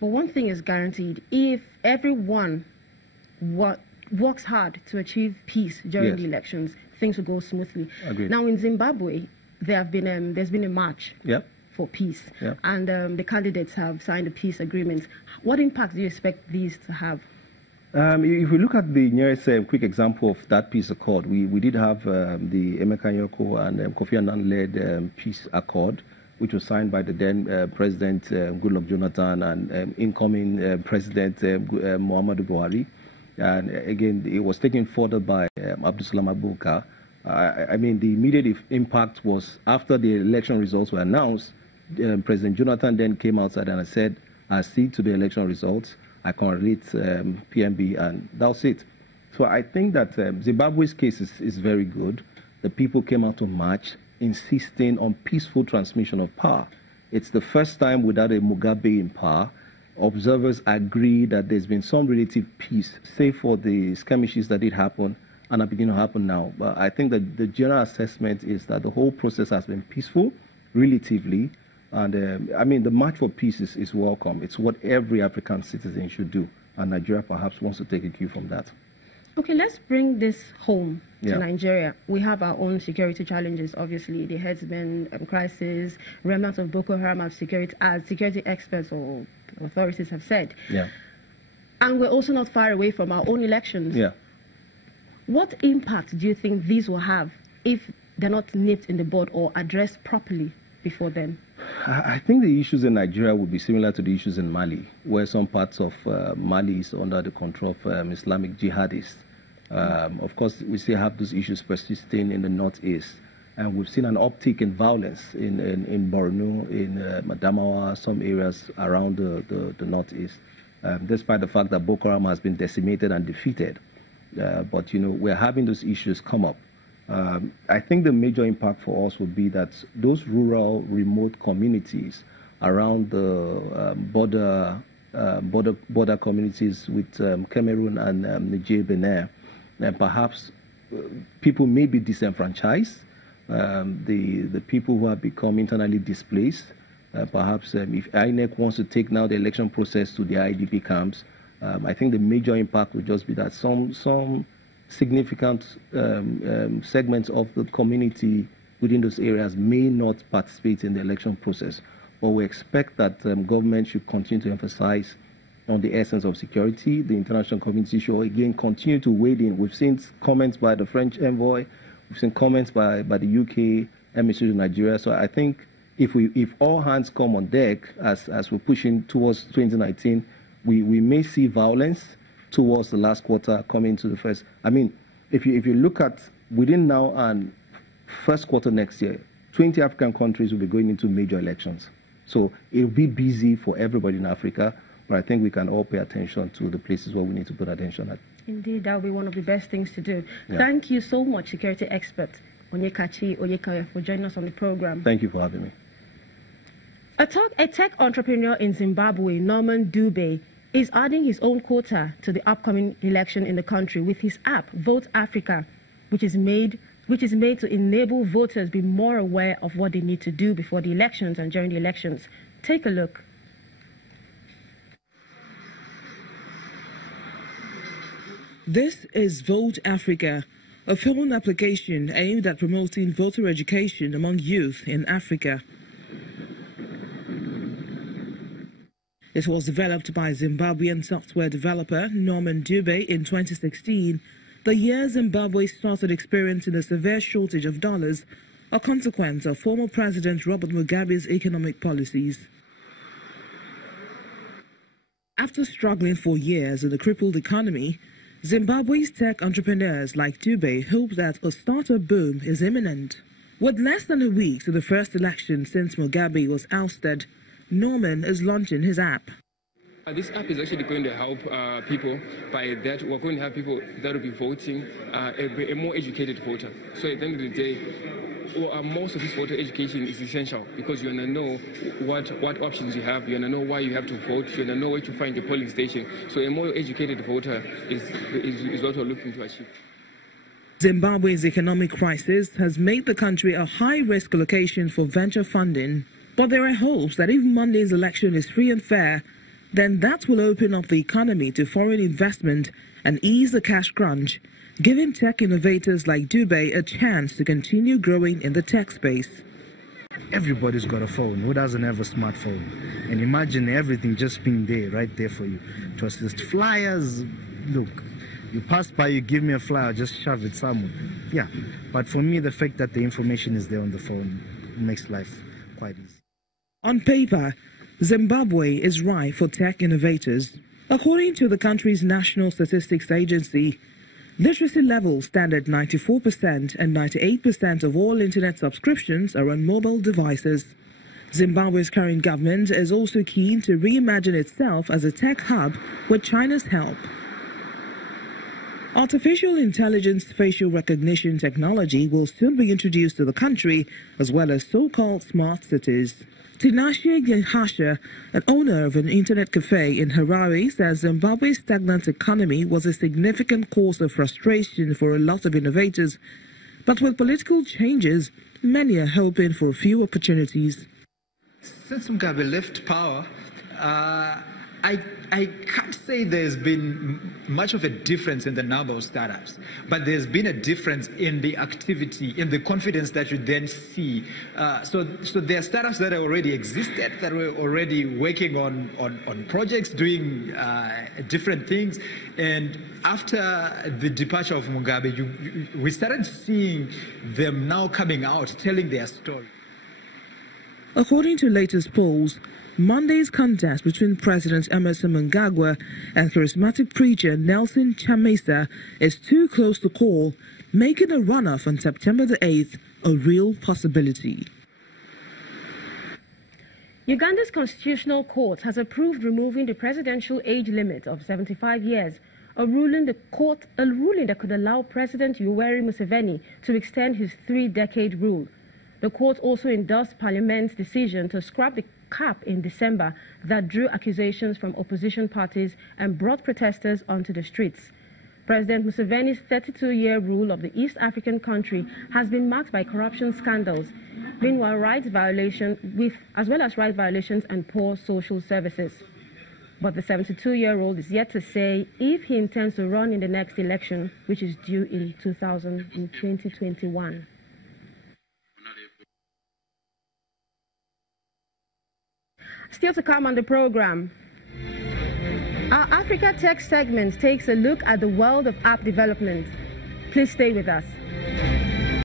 But one thing is guaranteed: if everyone works hard to achieve peace during the elections, things will go smoothly. Agreed. Now in Zimbabwe, there's been a march for peace, and the candidates have signed a peace agreement. What impact do you expect these to have? If we look at the nearest quick example of that peace accord, we did have the Emeka Nyoko and Kofi Annan-led peace accord, which was signed by the then President Goodluck Jonathan and incoming President Muhammadu Buhari. And again, it was taken further by Abdulsalam Abubakar. I mean, the immediate impact was after the election results were announced, President Jonathan then came outside and said, I see to the election results, I congratulate PNB, and that's it. So I think that Zimbabwe's case is very good. The people came out to march, insisting on peaceful transmission of power. It's the first time without a Mugabe in power. Observers agree that there's been some relative peace, save for the skirmishes that did happen and are beginning to happen now. But I think that the general assessment is that the whole process has been peaceful, relatively. And I mean, the march for peace is welcome. It's what every African citizen should do. And Nigeria perhaps wants to take a cue from that. Okay, let's bring this home to Nigeria. We have our own security challenges, obviously. The herdsmen crisis, remnants of Boko Haram as security experts or authorities have said. And we're also not far away from our own elections. What impact do you think these will have if they're not nipped in the bud or addressed properly before then? I think the issues in Nigeria will be similar to the issues in Mali, where some parts of Mali is under the control of Islamic jihadists. Of course, we still have those issues persisting in the northeast. And we've seen an uptick in violence in Borno, in Adamawa, some areas around the northeast, despite the fact that Boko Haram has been decimated and defeated. But, you know, we're having those issues come up. I think the major impact for us would be that those rural, remote communities around the border communities with Cameroon and Niger, Benin, perhaps people may be disenfranchised. The people who have become internally displaced, perhaps if INEC wants to take now the election process to the IDP camps, I think the major impact would just be that some significant segments of the community within those areas may not participate in the election process. But we expect that government should continue to emphasize on the essence of security. The international community should again continue to wade in. We've seen comments by the French envoy, we've seen comments by the UK embassy to Nigeria. So I think if all hands come on deck as we're pushing towards 2019, we may see violence towards the last quarter coming to the first. I mean, if you look at within now and first quarter next year, 20 African countries will be going into major elections. So it'll be busy for everybody in Africa, but I think we can all pay attention to the places where we need to put attention at. Indeed, that will be one of the best things to do. Thank you so much, security expert Onyekachi Oyekaya, for joining us on the program. Thank you for having me. A tech entrepreneur in Zimbabwe, Norman Dube, is adding his own quota to the upcoming election in the country with his app, Vote Africa, which is made to enable voters be more aware of what they need to do before the elections and during the elections. Take a look. This is Vote Africa, a phone application aimed at promoting voter education among youth in Africa. It was developed by Zimbabwean software developer Norman Dube in 2016, the year Zimbabwe started experiencing a severe shortage of dollars, a consequence of former President Robert Mugabe's economic policies. After struggling for years in a crippled economy, Zimbabwe's tech entrepreneurs like Dube hope that a startup boom is imminent. With less than a week to the first election since Mugabe was ousted, Norman is launching his app. This app is actually going to help people by that we're going to have people that will be voting a more educated voter. So at the end of the day, most of this voter education is essential because you want to know what options you have, you want to know why you have to vote, you want to know where to find the polling station. So a more educated voter is what we're looking to achieve. Zimbabwe's economic crisis has made the country a high-risk location for venture funding. But there are hopes that if Monday's election is free and fair, then that will open up the economy to foreign investment and ease the cash crunch, giving tech innovators like Dubey a chance to continue growing in the tech space. Everybody's got a phone. Who doesn't have a smartphone? And imagine everything just being there, right there for you to assist. Flyers, look, you pass by, you give me a flyer, just shove it somewhere. Yeah, but for me, the fact that the information is there on the phone makes life quite easy. On paper, Zimbabwe is ripe for tech innovators. According to the country's National Statistics Agency, literacy levels stand at 94% and 98% of all internet subscriptions are on mobile devices. Zimbabwe's current government is also keen to reimagine itself as a tech hub with China's help. Artificial intelligence facial recognition technology will soon be introduced to the country, as well as so-called smart cities. Tinashe Genhasha, an owner of an internet cafe in Harare, says Zimbabwe's stagnant economy was a significant cause of frustration for a lot of innovators. But with political changes, many are hoping for a few opportunities. Since Mugabe left power, I can't say there's been much of a difference in the number of startups, but there's been a difference in the activity, in the confidence that you then see. So there are startups that already existed, that were already working on projects, doing different things. And after the departure of Mugabe, we started seeing them now coming out, telling their story. According to latest polls, Monday's contest between President Emmerson Mnangagwa and charismatic preacher Nelson Chamisa is too close to call, making a runoff on September the 8th a real possibility. Uganda's Constitutional Court has approved removing the presidential age limit of 75 years, a ruling that could allow President Yoweri Museveni to extend his 3-decade rule. The court also endorsed Parliament's decision to scrap the cap in December that drew accusations from opposition parties and brought protesters onto the streets. President Museveni's 32-year rule of the East African country has been marked by corruption scandals, meanwhile as well as rights violations and poor social services. But the 72-year-old is yet to say if he intends to run in the next election, which is due in 2021. Still to come on the program, our Africa Tech segment takes a look at the world of app development. Please stay with us.